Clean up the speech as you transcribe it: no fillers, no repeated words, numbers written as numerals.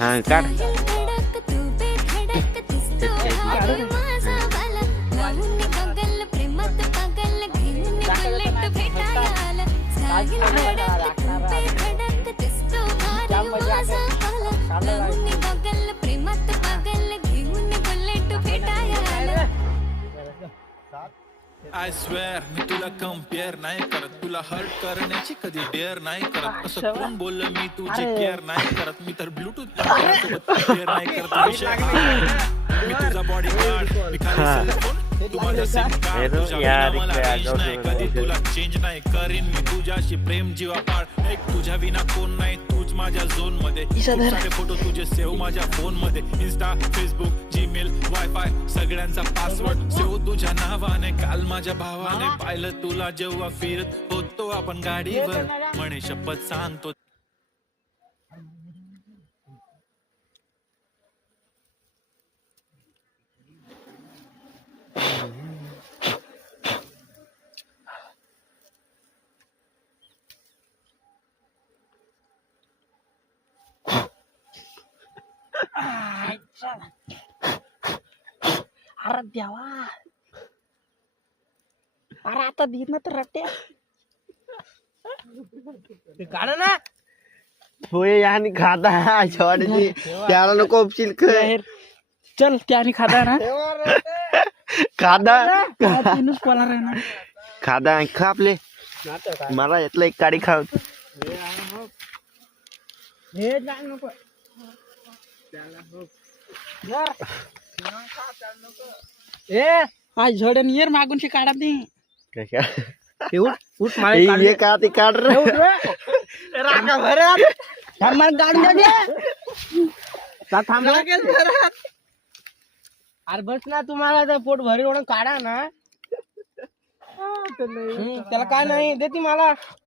हा काढ I swear मी तुला कम्पेअर नाही करत, तुला हर्ट करण्याची कधी डेअर नाही करत. असं कोण बोललं मी तुझी केअर नाही करत, मी तर ब्लूटूथ केअर नाही करत. विषय मी तुझा बॉडी गार्ड, मी खाली सेलफोन तू माझा सिम कार्ड. तुझ्या विना मला रेंज नाही, कधी तुला चेंज नाही करीन मी तुझ्याशी प्रेम जीवापाड. एक तुझ्या विना कोण नाही, तूच माझ्या झोन मध्ये. खूप सारे फोटो तुझे सेव्ह माझ्या फोन मध्ये. इन्स्टा, फेसबुक, जीमेल, वायफाय सगळ्यांचा पासवर्ड सेव्ह तुझ्या नावाने. काल माझ्या भावाने पाहिलं तुला जेव्हा फिरत होतो आपण गाडीवर, म्हणे शपथ सांगतो. अरे देवा, अरे आता दिन ना तर रट्टे काढ ना. होय आणि खाता शेवाडीची त्याला नको उपशील चल त्याने खाता ना खादा तीनच कोला रे ना. खादा खा आपले. मला यातलं एक काडी खाव. हे जाय नको ए आज झोडन येर मागून शी काढा ती कशा उठ माळे हे का ते काढ रे रागा भरत थांब मला काढून दे थांब अरे बस ना, तुम्हाला तर पोट भरी ओढून काढा ना. त्याला काय नाही देते मला.